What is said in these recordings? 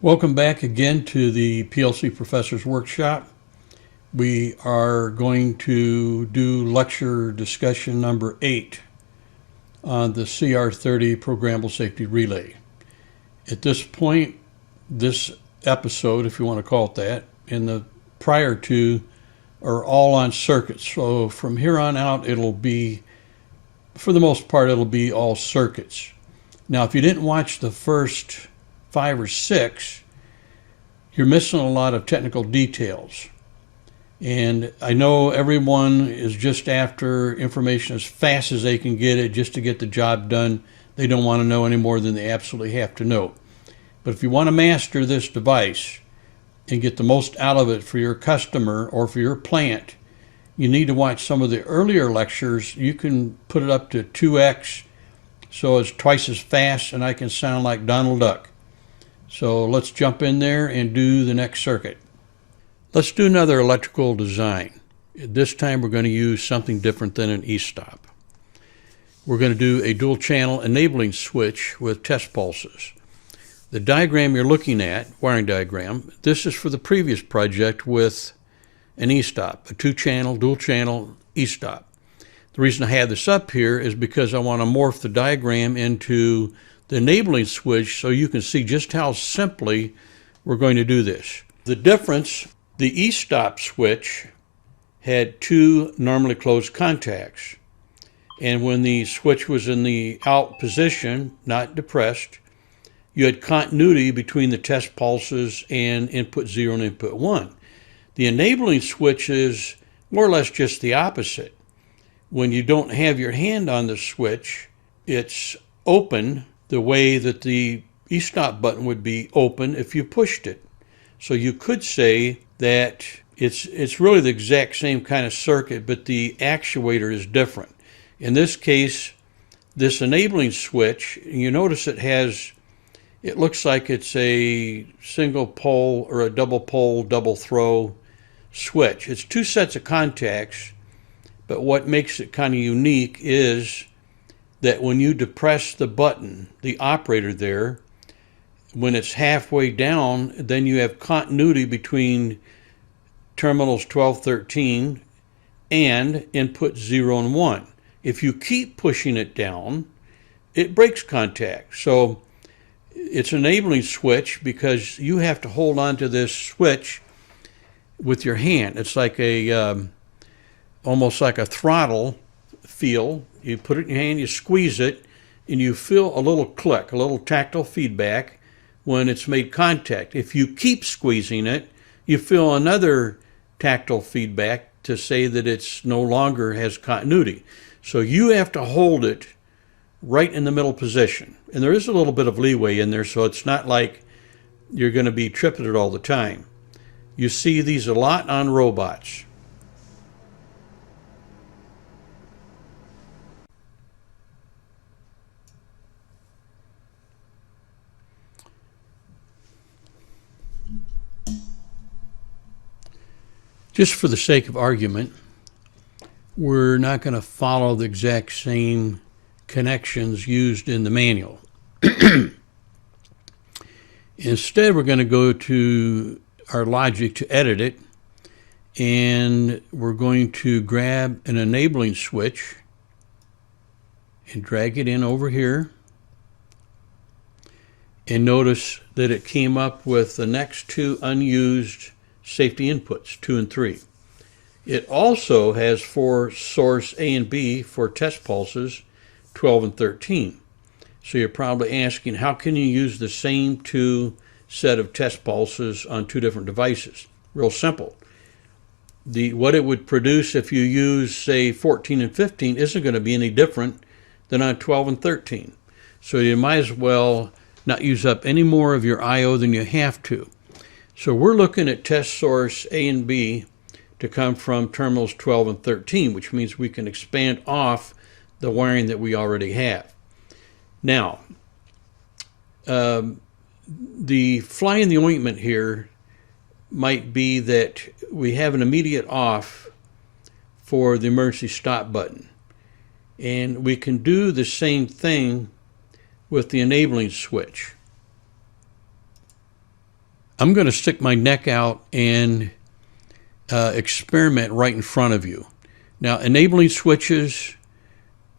Welcome back again to the PLC Professor's Workshop. We are going to do lecture discussion number 8 on the CR30 Programmable Safety Relay. At this point, this episode, if you want to call it that, and the prior two are all on circuits. So from here on out, it'll be, for the most part, it'll be all circuits. Now, if you didn't watch the first 5 or 6, you're missing a lot of technical details. And I know everyone is just after information as fast as they can get it just to get the job done. They don't want to know any more than they absolutely have to know. But if you want to master this device and get the most out of it for your customer or for your plant, you need to watch some of the earlier lectures. You can put it up to 2x, so it's twice as fast and I can sound like Donald Duck. So let's jump in there and do the next circuit. Let's do another electrical design. This time we're going to use something different than an e-stop. We're going to do a dual channel enabling switch with test pulses. The diagram you're looking at, wiring diagram, this is for the previous project with an e-stop, a 2-channel, dual channel e-stop. The reason I have this up here is because I want to morph the diagram into the enabling switch so you can see just how simply we're going to do this. The difference, the e-stop switch had 2 normally closed contacts. And when the switch was in the out position, not depressed, you had continuity between the test pulses and input 0 and input 1. The enabling switch is more or less just the opposite. When you don't have your hand on the switch, it's open the way that the e-stop button would be open if you pushed it. So you could say that it's really the exact same kind of circuit, but the actuator is different. In this case, this enabling switch, you notice it looks like it's a single pole or a double pole, double throw switch. It's 2 sets of contacts, but what makes it kind of unique is that when you depress the button, the operator there, when it's halfway down, then you have continuity between terminals 12, 13 and input 0 and 1. If you keep pushing it down, it breaks contact. So it's an enabling switch because you have to hold on to this switch with your hand. It's like almost like a throttle feel. You put it in your hand, you squeeze it, and you feel a little click, a little tactile feedback when it's made contact. If you keep squeezing it, you feel another tactile feedback to say that it's no longer has continuity. So you have to hold it right in the middle position. And there is a little bit of leeway in there, so it's not like you're going to be tripping it all the time. You see these a lot on robots. Just for the sake of argument, we're not going to follow the exact same connections used in the manual. Instead, we're going to go to our logic to edit it, and we're going to grab an enabling switch and drag it in over here. And notice that it came up with the next 2 unused safety inputs, 2 and 3. It also has 4 source A and B for test pulses, 12 and 13. So you're probably asking, how can you use the same 2 set of test pulses on 2 different devices? Real simple. What it would produce if you use, say, 14 and 15 isn't going to be any different than on 12 and 13. So you might as well not use up any more of your I/O than you have to. So we're looking at test source A and B to come from terminals 12 and 13, which means we can expand off the wiring that we already have. Now, the fly in the ointment here might be that we have an immediate off for the emergency stop button. And we can do the same thing with the enabling switch. I'm going to stick my neck out and experiment right in front of you. Now, enabling switches,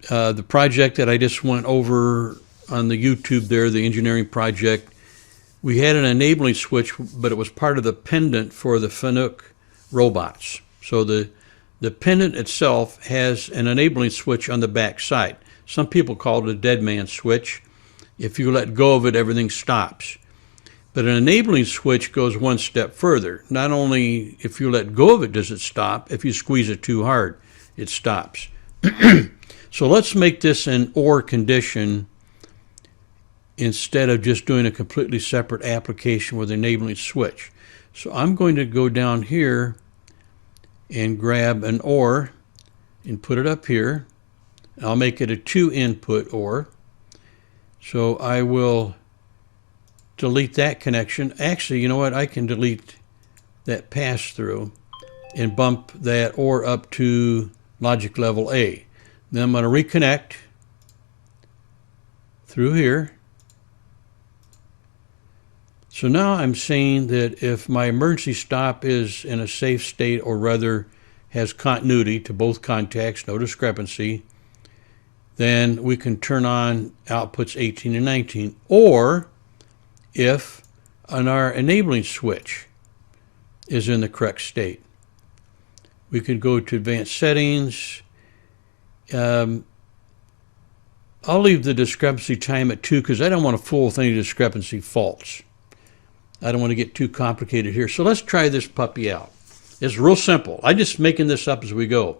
the project that I just went over on the YouTube there, the engineering project, we had an enabling switch, but it was part of the pendant for the Fanuc robots. So the pendant itself has an enabling switch on the back side. Some people call it a dead man switch. If you let go of it, everything stops. But an enabling switch goes one step further. Not only if you let go of it does it stop, if you squeeze it too hard, it stops. So let's make this an OR condition instead of just doing a completely separate application with enabling switch. So I'm going to go down here and grab an OR and put it up here. I'll make it a 2-input OR. So I will delete that connection. Actually, you know what? I can delete that pass-through and bump that OR up to logic level A. Then I'm going to reconnect through here. So now I'm saying that if my emergency stop is in a safe state, or rather has continuity to both contacts, no discrepancy, then we can turn on outputs 18 and 19. Or if our enabling switch is in the correct state, we could go to advanced settings. I'll leave the discrepancy time at 2 because I don't want to fool with any discrepancy faults. I don't want to get too complicated here. So let's try this puppy out. It's real simple. I'm just making this up as we go.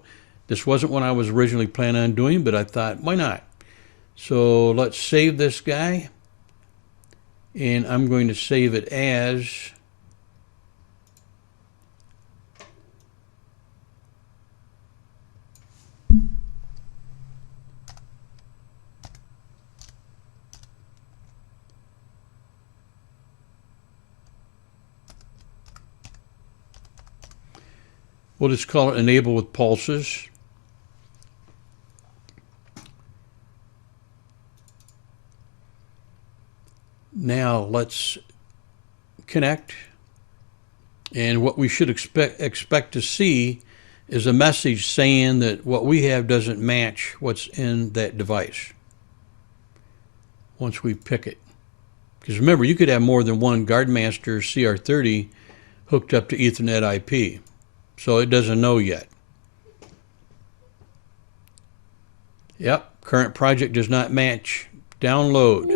This wasn't what I was originally planning on doing, but I thought, why not? So let's save this guy. And I'm going to save it as we'll just call it enable with pulses. Now let's connect. And what we should expect to see is a message saying that what we have doesn't match what's in that device once we pick it. Because remember, you could have more than one Guardmaster CR30 hooked up to Ethernet IP. So it doesn't know yet. Yep, current project does not match. Download.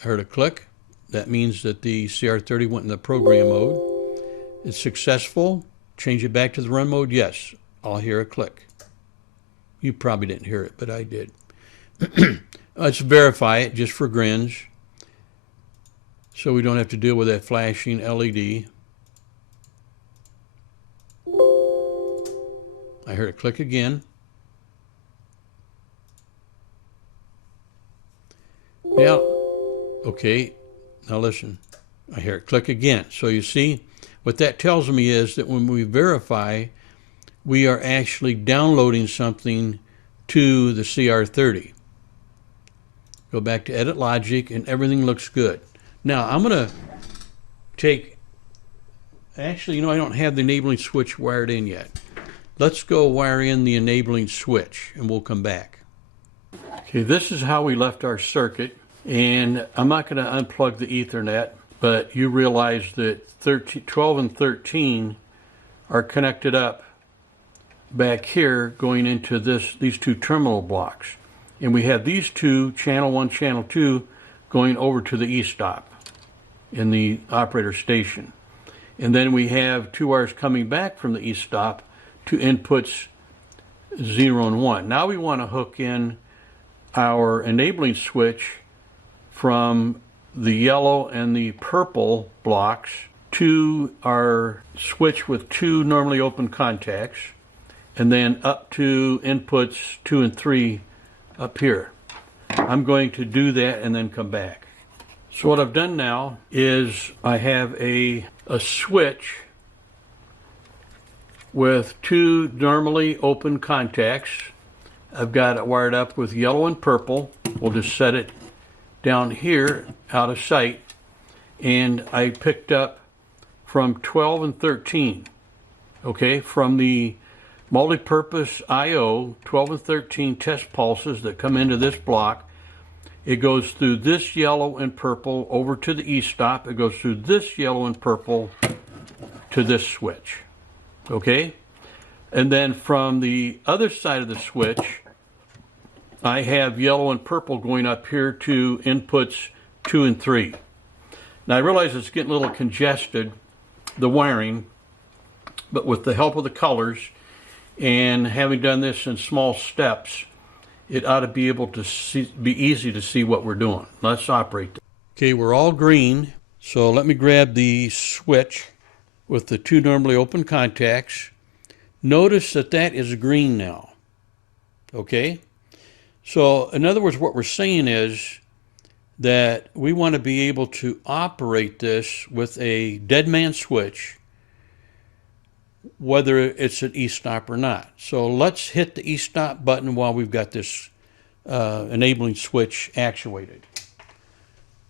I heard a click. That means that the CR30 went in the program mode. It's successful. Change it back to the run mode. Yes, I'll hear a click. You probably didn't hear it, but I did. Let's verify it just for grins, so we don't have to deal with that flashing LED. I heard it click again. Yeah, okay, now listen. I hear it click again. So you see, what that tells me is that when we verify, we are actually downloading something to the CR30. Go back to edit logic and everything looks good. Now I'm going to take, actually, you know, I don't have the enabling switch wired in yet. Let's go wire in the enabling switch and we'll come back. Okay, this is how we left our circuit, and I'm not going to unplug the Ethernet, but you realize that 12 and 13 are connected up back here going into these two terminal blocks. And we have these two, channel 1, channel 2, going over to the e-stop in the operator station. And then we have two wires coming back from the e-stop to inputs 0 and 1. Now we want to hook in our enabling switch from the yellow and the purple blocks to our switch with two normally open contacts, and then up to inputs 2 and 3 up here. I'm going to do that and then come back. So what I've done now is I have a switch with two normally open contacts. I've got it wired up with yellow and purple. We'll just set it down here out of sight, and I picked up from 12 and 13, okay, from the multi-purpose I/O 12 and 13 test pulses that come into this block. It goes through this yellow and purple over to the e-stop. It goes through this yellow and purple to this switch, okay? And then from the other side of the switch, I have yellow and purple going up here to inputs 2 and 3. Now I realize it's getting a little congested, the wiring, but with the help of the colors and having done this in small steps, it ought to be able to be easy to see what we're doing. Let's operate this. Okay, we're all green, so let me grab the switch with the 2 normally open contacts. Notice that that is green now, okay? So in other words, what we're saying is that we want to be able to operate this with a dead man switch, whether it's an e-stop or not. So let's hit the e-stop button while we've got this enabling switch actuated.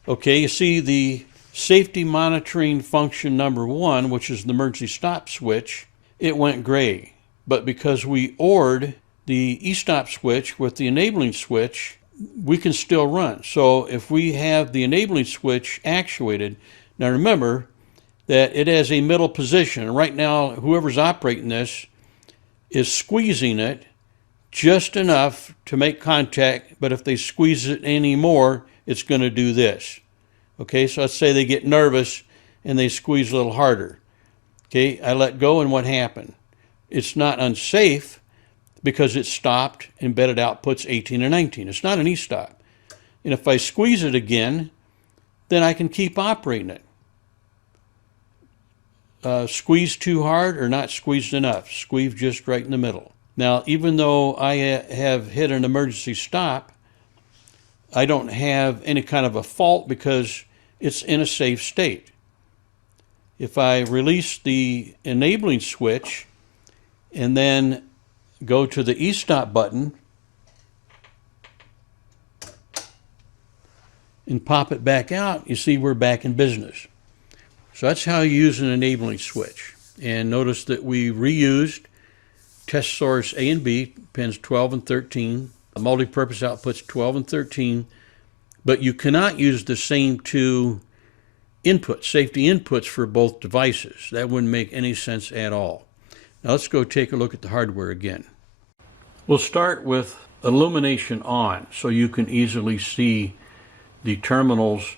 Okay, you see the safety monitoring function number 1, which is the emergency stop switch, it went gray. But because we OR'd the e-stop switch with the enabling switch, we can still run. So if we have the enabling switch actuated, now remember that it has a middle position. Right now, whoever's operating this is squeezing it just enough to make contact, but if they squeeze it any more, it's going to do this. Okay, so let's say they get nervous and they squeeze a little harder. Okay, I let go, and what happened? It's not unsafe because it stopped and bedded outputs 18 and 19. It's not an e-stop. And if I squeeze it again, then I can keep operating it. Squeeze too hard or not squeezed enough. Squeeze just right in the middle. Now, even though I have hit an emergency stop, I don't have any kind of a fault because it's in a safe state. If I release the enabling switch and then go to the e-stop button and pop it back out, you see we're back in business. So that's how you use an enabling switch. And notice that we reused test source A and B, pins 12 and 13, multi-purpose outputs 12 and 13, but you cannot use the same 2 inputs, safety inputs for both devices. That wouldn't make any sense at all. Now let's go take a look at the hardware again. We'll start with illumination on so you can easily see the terminals.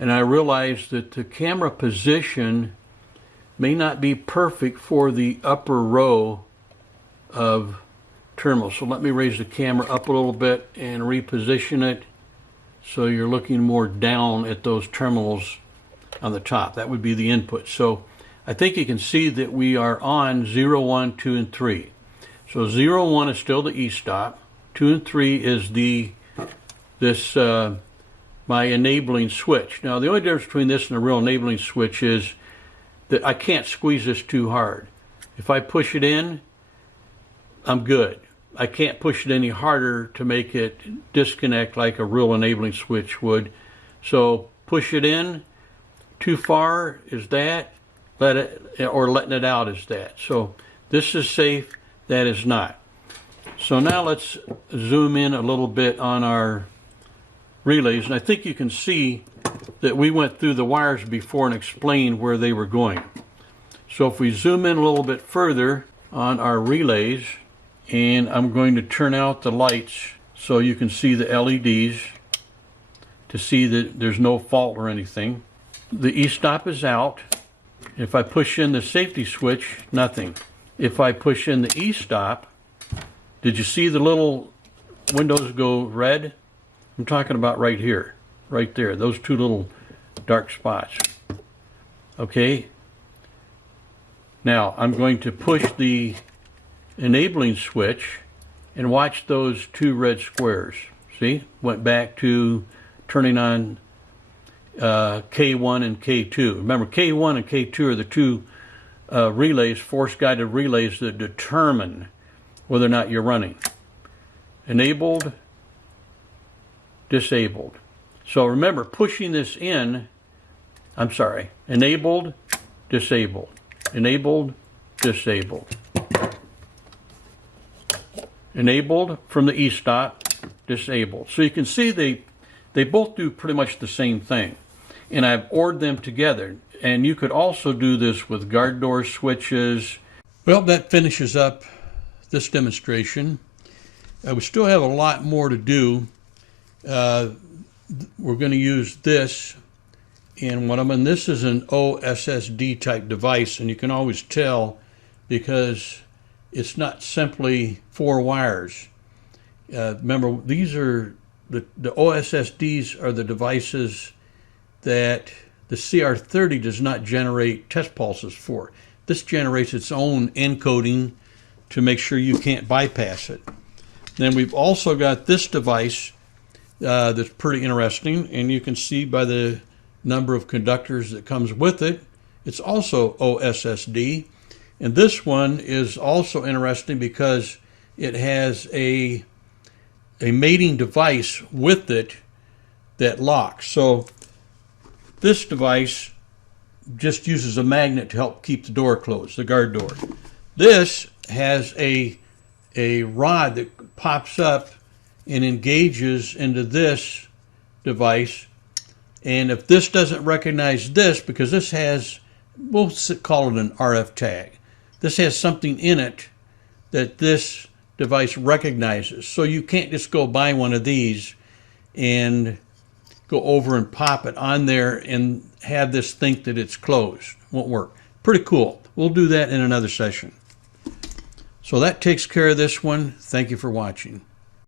And I realize that the camera position may not be perfect for the upper row of terminals. So let me raise the camera up a little bit and reposition it so you're looking more down at those terminals on the top. That would be the input. So I think you can see that we are on 0, 1, 2, and 3. So 0, 1 is still the e-stop. 2 and 3 is my enabling switch. Now the only difference between this and a real enabling switch is that I can't squeeze this too hard. If I push it in, I'm good. I can't push it any harder to make it disconnect like a real enabling switch would. So push it in too far is that, or letting it out is that. So this is safe, that is not. So now let's zoom in a little bit on our relays, and I think you can see that we went through the wires before and explained where they were going. So if we zoom in a little bit further on our relays, and I'm going to turn out the lights so you can see the LEDs to see that there's no fault or anything. The e-stop is out. If I push in the safety switch, nothing. If I push in the e-stop, did you see the little windows go red? I'm talking about right here, right there, those 2 little dark spots. Okay. Now I'm going to push the enabling switch and watch those 2 red squares. See, went back to turning on K1 and K2. Remember, K1 and K2 are the 2 relays, force-guided relays that determine whether or not you're running. Enabled, disabled. So remember, pushing this in, I'm sorry, enabled, disabled, enabled, disabled, enabled from the e-stop, disabled. So you can see they both do pretty much the same thing. And I've ORed them together. And you could also do this with guard door switches. Well, that finishes up this demonstration. We still have a lot more to do. We're going to use this. And this is an OSSD type device, and you can always tell because it's not simply 4 wires. Remember, these are the OSSDs are the devices that the CR30 does not generate test pulses for. This generates its own encoding to make sure you can't bypass it. Then we've also got this device that's pretty interesting, and you can see by the number of conductors that comes with it, it's also OSSD. And this one is also interesting because it has a mating device with it that locks. So this device just uses a magnet to help keep the door closed, the guard door. This has a rod that pops up and engages into this device. And if this doesn't recognize this, because this has, we'll call it an RF tag. This has something in it that this device recognizes. So you can't just go buy one of these and go over and pop it on there and have this think that it's closed. Won't work. Pretty cool. We'll do that in another session. So that takes care of this one. Thank you for watching.